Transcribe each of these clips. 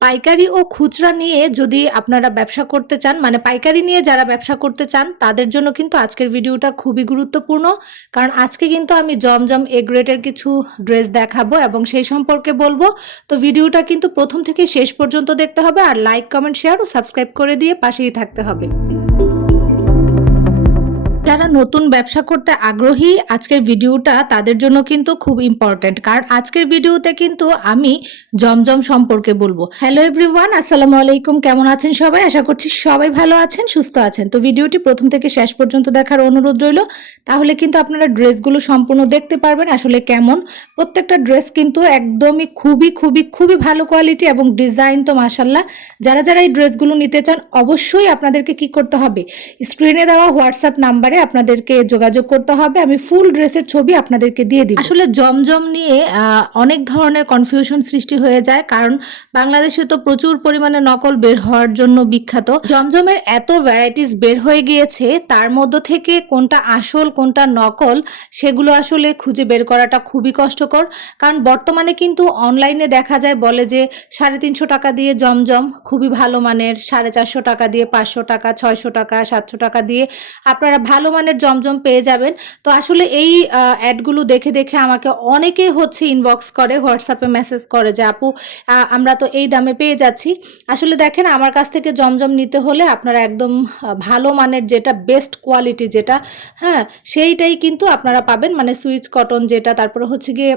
পাইকারি ও খুচরা নিয়ে যদি আপনারা ব্যবসা করতে চান, মানে পাইকারি নিয়ে যারা ব্যবসা করতে চান তাদের জন্য কিন্তু আজকের ভিডিওটা খুবই গুরুত্বপূর্ণ। কারণ আজকে কিন্তু আমি জমজম এ গ্রেডের কিছু ড্রেস দেখাবো এবং সেই সম্পর্কে বলবো। তো ভিডিওটা কিন্তু প্রথম থেকে শেষ পর্যন্ত দেখতে হবে, আর লাইক, কমেন্ট, শেয়ার ও সাবস্ক্রাইব করে দিয়ে পাশেই থাকতে হবে। যারা নতুন ব্যবসা করতে আগ্রহী, আজকের ভিডিওটা তাদের জন্য কিন্তু খুব ইম্পর্ট্যান্ট, কারণ আজকের ভিডিওতে কিন্তু আমি জমজম সম্পর্কে বলবো। হ্যালো এভরিওয়ান, আসসালামু আলাইকুম। কেমন আছেন সবাই? আশা করছি সবাই ভালো আছেন, সুস্থ আছেন। তো ভিডিওটি প্রথম থেকে শেষ পর্যন্ত দেখার অনুরোধ রইল, তাহলে কিন্তু আপনারা ড্রেসগুলো সম্পূর্ণ দেখতে পারবেন আসলে কেমন। প্রত্যেকটা ড্রেস কিন্তু একদমই খুবই ভালো কোয়ালিটি এবং ডিজাইন তো মাশাল্লাহ। যারা যারা এই ড্রেসগুলো নিতে চান অবশ্যই আপনাদেরকে কি করতে হবে, স্ক্রিনে দেওয়া হোয়াটসঅ্যাপ নাম্বারে আপনাদেরকে যোগাযোগ করতে হবে। আমি ফুল ড্রেসের ছবি আপনাদেরকে দিয়ে দিব। আসলে জমজম নিয়ে অনেক ধরনের কনফিউশন সৃষ্টি হয়ে যায়, কারণ বাংলাদেশে তো প্রচুর পরিমাণে নকল বের হওয়ার জন্য বিখ্যাত। জমজমের এত ভ্যারাইটিস বের হয়ে গিয়েছে, তার মধ্যে থেকে কোনটা আসল কোনটা নকল সেগুলো আসলে খুঁজে বের করাটা খুবই কষ্টকর। কারণ বর্তমানে কিন্তু অনলাইনে দেখা যায়, বলে যে 350 টাকা দিয়ে জমজম খুবই ভালো মানের, 450 টাকা দিয়ে, 500 টাকা, 600 টাকা, 700 টাকা দিয়ে আপনারা ভালো মানের জমজম পেয়ে যাবেন। তো আসলে এই অ্যাডগুলো দেখে দেখে আমাকে অনেকেই ইনবক্স করে, হোয়াটসঅ্যাপে মেসেজ করে যে আপু আমরা তো এই দামে পেয়ে যাচ্ছি। আসলে দেখেন, আমার কাছ থেকে জমজম নিতে হলে আপনারা একদম ভালো মানের, যেটা বেস্ট কোয়ালিটি যেটা, হ্যাঁ, সেইটাই কিন্তু আপনারা পাবেন। মানে সুইচ কটন যেটা, তারপরে গিয়ে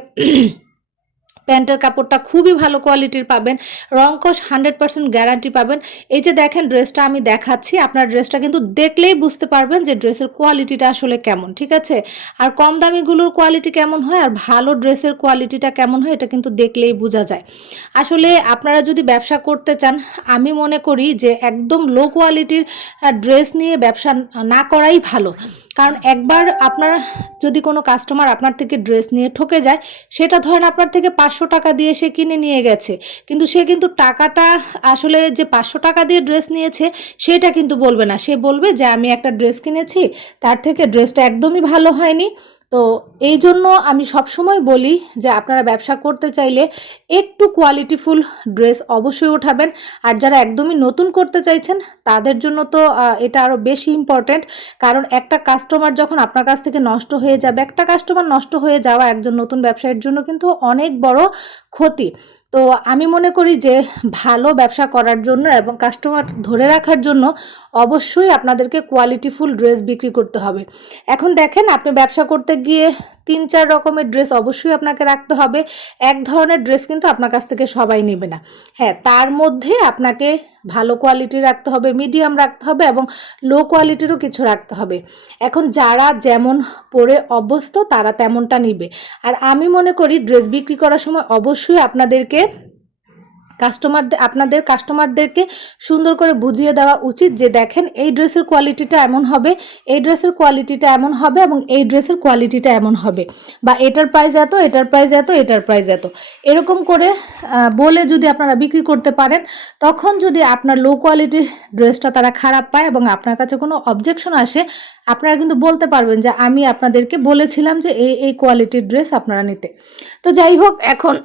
প্যান্টের কাপড়টা খুবই ভালো কোয়ালিটির পাবেন, রংকশ 100% গ্যারান্টি পাবেন। এই যে দেখেন ড্রেসটা আমি দেখাচ্ছি, আপনার ড্রেসটা কিন্তু দেখলেই বুঝতে পারবেন যে ড্রেসের কোয়ালিটিটা আসলে কেমন, ঠিক আছে? আর কম দামিগুলোর কোয়ালিটি কেমন হয় আর ভালো ড্রেসের কোয়ালিটিটা কেমন হয়, এটা কিন্তু দেখলেই বোঝা যায়। আসলে আপনারা যদি ব্যবসা করতে চান, আমি মনে করি যে একদম লো কোয়ালিটির ড্রেস নিয়ে ব্যবসা না করাই ভালো। কারণ একবার আপনার যদি কোনো কাস্টমার আপনার থেকে ড্রেস নিয়ে ঠকে যায়, সেটা ধরেন আপনার থেকে 500 টাকা দিয়ে সে কিনে নিয়ে গেছে, কিন্তু সে কিন্তু টাকাটা আসলে যে 500 টাকা দিয়ে ড্রেস নিয়েছে সেটা কিন্তু বলবে না। সে বলবে যে আমি একটা ড্রেস কিনেছি, তার থেকে ড্রেসটা একদমই ভালো হয়নি। তো এই জন্য আমি সবসময় বলি যে আপনারা ব্যবসা করতে চাইলে একটু কোয়ালিটিফুল ড্রেস অবশ্যই ওঠাবেন। আর যারা একদমই নতুন করতে চাইছেন তাদের জন্য তো এটা আরও বেশি ইম্পর্ট্যান্ট, কারণ একটা কাস্টমার যখন আপনার কাছ থেকে নষ্ট হয়ে যাবে, একটা কাস্টমার নষ্ট হয়ে যাওয়া একজন নতুন ব্যবসায়ীর জন্য কিন্তু অনেক বড় ক্ষতি। তো আমি মনে করি যে ভালো ব্যবসা করার জন্য এবং কাস্টমার ধরে রাখার জন্য অবশ্যই আপনাদেরকে কোয়ালিটিফুল ড্রেস বিক্রি করতে হবে। এখন দেখেন, আপনি ব্যবসা করতে গিয়ে 3-4 রকমের ড্রেস অবশ্যই আপনাকে রাখতে হবে। এক ধরনের ড্রেস কিন্তু আপনার কাছ থেকে সবাই নেবে না। হ্যাঁ, তার মধ্যে আপনাকে ভালো কোয়ালিটি রাখতে হবে, মিডিয়াম রাখতে হবে এবং লো কোয়ালিটিরও কিছু রাখতে হবে। এখন যারা যেমন পরে অভ্যস্ত তারা তেমনটা নিবে। আর আমি মনে করি ড্রেস বিক্রি করার সময় অবশ্যই আপনাদের কাস্টমারদেরকে সুন্দর করে বুঝিয়ে দেওয়া উচিত যে দেখেন, এই ড্রেসের কোয়ালিটিটা এমন হবে, এই ড্রেসের কোয়ালিটিটা এমন হবে এবং এই ড্রেসের কোয়ালিটিটা এমন হবে, বা এটার প্রাইস এত, এটার প্রাইস এত, এটার প্রাইস এত, এরকম করে বলে যদি আপনারা বিক্রি করতে পারেন, তখন যদি আপনার লো কোয়ালিটির ড্রেসটা তারা খারাপ পায় এবং আপনার কাছে কোনো অবজেকশন আসে, আপনারা কিন্তু বলতে পারবেন যে আমি আপনাদেরকে বলেছিলাম যে এই কোয়ালিটির ড্রেস আপনারা নিতে। তো যাই হোক, এখন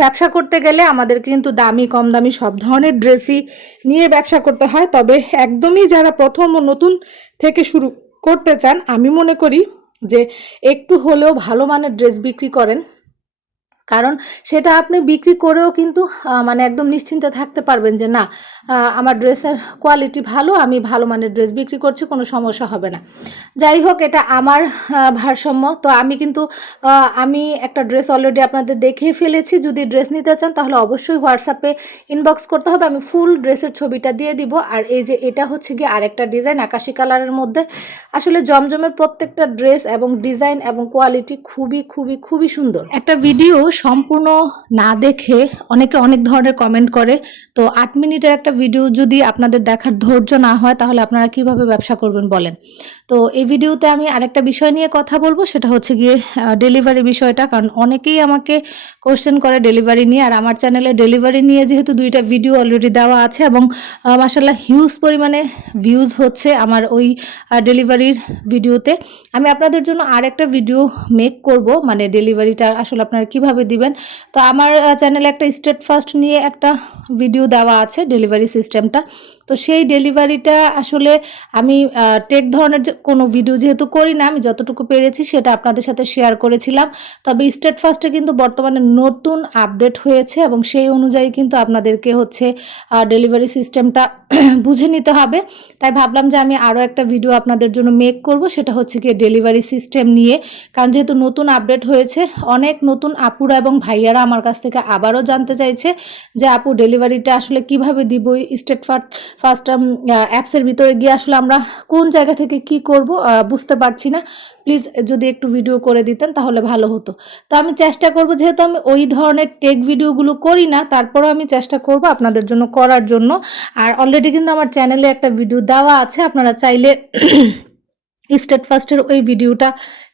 ব্যবসা করতে গেলে আমাদের কিন্তু দামি কম দামি সব ধরনের ড্রেসই নিয়ে ব্যবসা করতে হয়। তবে একদমই যারা প্রথম ও নতুন থেকে শুরু করতে চান, আমি মনে করি যে একটু হলেও ভালো মানের ড্রেস বিক্রি করেন, কারণ সেটা আপনি বিক্রি করেও কিন্তু মানে একদম নিশ্চিন্তে থাকতে পারবেন যে না, আমার ড্রেসের কোয়ালিটি ভালো, আমি ভালো মানের ড্রেস বিক্রি করছি, কোনো সমস্যা হবে না। যাই হোক, এটা আমার ভারসাম্য। তো আমি একটা ড্রেস অলরেডি আপনাদের দেখিয়ে ফেলেছি। যদি ড্রেস নিতে চান তাহলে অবশ্যই হোয়াটসঅ্যাপে ইনবক্স করতে হবে, আমি ফুল ড্রেসের ছবিটা দিয়ে দিব। আর এই যে এটা গিয়ে আরেকটা ডিজাইন আকাশি কালারের মধ্যে। আসলে জমজমের প্রত্যেকটা ড্রেস এবং ডিজাইন এবং কোয়ালিটি খুবই সুন্দর। একটা ভিডিও সম্পূর্ণ না দেখে অনেকে অনেক ধরনের কমেন্ট করে। তো 8 মিনিটের একটা ভিডিও যদি আপনাদের দেখার ধৈর্য না হয়, তাহলে আপনারা কিভাবে ব্যবসা করবেন বলেন? তো এই ভিডিওতে আমি আরেকটা বিষয় নিয়ে কথা বলবো, সেটা গিয়ে ডেলিভারি বিষয়টা। কারণ অনেকেই আমাকে কোশ্চেন করে ডেলিভারি নিয়ে, আর আমার চ্যানেলে ডেলিভারি নিয়ে যেহেতু 2টা ভিডিও অলরেডি দেওয়া আছে এবং মাশাআল্লাহ হিউজ পরিমাণে ভিউজ হচ্ছে আমার ওই ডেলিভারির ভিডিওতে। আমি আপনাদের জন্য আরেকটা ভিডিও মেক করব, মানে ডেলিভারিটা আসলে আপনারা কিভাবে দিবেন। তো আমার চ্যানেলে একটা স্টেট ফার্স্ট নিয়ে একটা ভিডিও দেওয়া আছে, ডেলিভারি সিস্টেমটা। তো সেই ডেলিভারিটা আসলে আমি টেক ধরনের যে কোনো ভিডিও যেহেতু করি না, আমি যতটুকু পেরেছি সেটা আপনাদের সাথে শেয়ার করেছিলাম। তবে স্টেট ফার্স্টে কিন্তু বর্তমানে নতুন আপডেট হয়েছে এবং সেই অনুযায়ী কিন্তু আপনাদেরকে হচ্ছে ডেলিভারি সিস্টেমটা বুঝে নিতে হবে। তাই ভাবলাম যে আমি আরও একটা ভিডিও আপনাদের জন্য মেক করব, সেটা হচ্ছে কি ডেলিভারি সিস্টেম নিয়ে। কারণ যেহেতু নতুন আপডেট হয়েছে, অনেক নতুন আপুরা এবং ভাইয়ারা আমার কাছ থেকে আবারও জানতে চাইছে যে আপু ডেলিভারিটা আসলে কিভাবে দিব, স্টেট ফার্স্ট অ্যাপসের ভিতরে গিয়ে আসলে আমরা কোন জায়গা থেকে কি করব বুঝতে পারছি না, প্লিজ যদি একটু ভিডিও করে দিতেন তাহলে ভালো হতো। তো আমি চেষ্টা করব, যেহেতু আমি ওই ধরনের টেক ভিডিওগুলো করি না, তারপরেও আমি চেষ্টা করব আপনাদের জন্য করার জন্য। আর অলরেডি কিন্তু আমার চ্যানেলে একটা ভিডিও দেওয়া আছে, আপনারা চাইলে স্টেট ফার্স্টের ওই ভিডিওটা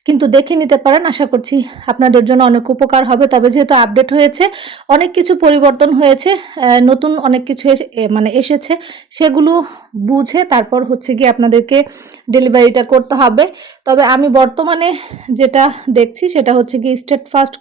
কিন্তু দেখে নিতে পারেন। আশা করছি আপনাদের জন্য অনেক উপকার হবে। তবে যেহেতু আপডেট হয়েছে, অনেক কিছু পরিবর্তন হয়েছে, নতুন অনেক কিছু এসেছে, সেগুলো বুঝে তারপর হচ্ছে গিয়ে আপনাদেরকে ডেলিভারিটা করতে হবে। তবে আমি বর্তমানে যেটা দেখছি সেটা হচ্ছে গিয়ে স্টেট ফার্স্ট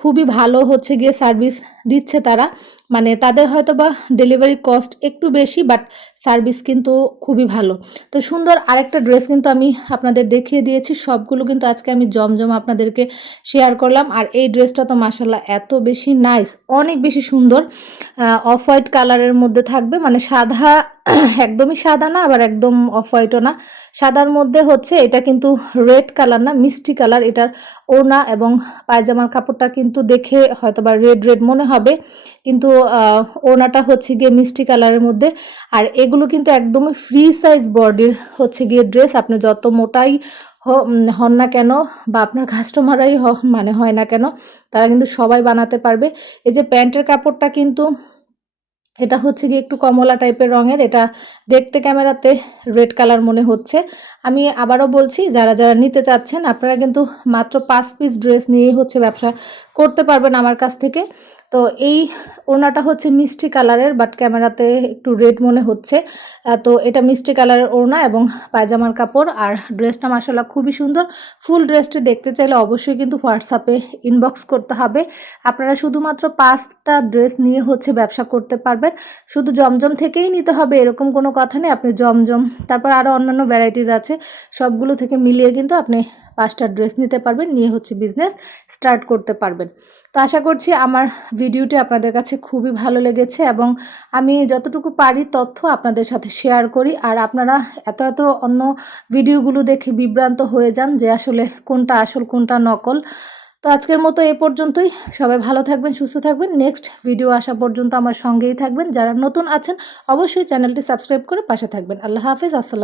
খুবই ভালো হচ্ছে গিয়ে সার্ভিস দিচ্ছে তারা। মানে তাদের হয়তো বা ডেলিভারি কস্ট একটু বেশি, বাট সার্ভিস কিন্তু খুবই ভালো। তো সুন্দর আরেকটা ড্রেস কিন্তু আমি আপনাদের দেখিয়ে দিয়েছি, সবগুলো কিন্তু আজকে আমি জমজম আপনাদেরকে শেয়ার করলাম। আর এই ড্রেসটা তো মাশাল্লাহ এত বেশি নাইস, অনেক বেশি সুন্দর। অফ হোয়াইট কালারের মধ্যে থাকবে, মানে সাদা একদমই সাদা না, আবার একদম অফ হোয়াইটও না, সাদার মধ্যে হচ্ছে এটা কিন্তু রেড কালার না, মিষ্টি কালার এটার ওড়না এবং পায়জামার কাপড়টা কিন্তু দেখে হয়তো বা রেড মনে হবে, কিন্তু ওড়নাটা হচ্ছে গিয়ে মিষ্টি কালারের মধ্যে। আর এগুলো কিন্তু একদমই ফ্রি সাইজ বডির হচ্ছে গিয়ে ড্রেস, আপনি যত মোটাই হন না কেন বা আপনার কাস্টমাররাই হয় না কেন, তারা কিন্তু সবাই বানাতে পারবে। এই যে প্যান্টের কাপড়টা কিন্তু এটা হচ্ছে গিয়ে একটু কমলা টাইপের রঙের, এটা দেখতে ক্যামেরাতে রেড কালার মনে হচ্ছে। আমি আবারও বলছি, যারা নিতে চাচ্ছেন আপনারা কিন্তু মাত্র 5 পিস ড্রেস নিয়েই হচ্ছে ব্যবসা করতে পারবেন আমার কাছ থেকে। তো এই ওড়নাটা হচ্ছে মিষ্টি কালারের, বাট ক্যামেরাতে একটু রেড মনে হচ্ছে। তো এটা মিষ্টি কালারের ওড়না এবং পায়জামার কাপড়। আর ড্রেসটা মাশাআল্লাহ খুবই সুন্দর। ফুল ড্রেসটি দেখতে চাইলে অবশ্যই কিন্তু হোয়াটসঅ্যাপে ইনবক্স করতে হবে। আপনারা শুধুমাত্র 5টা ড্রেস নিয়ে হচ্ছে ব্যবসা করতে পারবেন। শুধু জমজম থেকেই নিতে হবে এরকম কোনো কথা নেই, আপনি জমজম তারপর আরও অন্যান্য ভ্যারাইটিস আছে, সবগুলো থেকে মিলিয়ে কিন্তু আপনি 5টা ড্রেস নিতে পারবেন, নিয়ে হচ্ছে বিজনেস স্টার্ট করতে পারবেন। তো আশা করছি আমার ভিডিওটি আপনাদের কাছে খুবই ভালো লেগেছে এবং আমি যতটুকু পারি তথ্য আপনাদের সাথে শেয়ার করি। আর আপনারা এত অন্য ভিডিওগুলো দেখে বিভ্রান্ত হয়ে যান যে আসলে কোনটা আসল কোনটা নকল। তো আজকের মতো এ পর্যন্তই। সবাই ভালো থাকবেন, সুস্থ থাকবেন। নেক্সট ভিডিও আসা পর্যন্ত আমার সঙ্গেই থাকবেন। যারা নতুন আছেন অবশ্যই চ্যানেলটি সাবস্ক্রাইব করে পাশে থাকবেন। আল্লাহ হাফেজ। আসসালাম।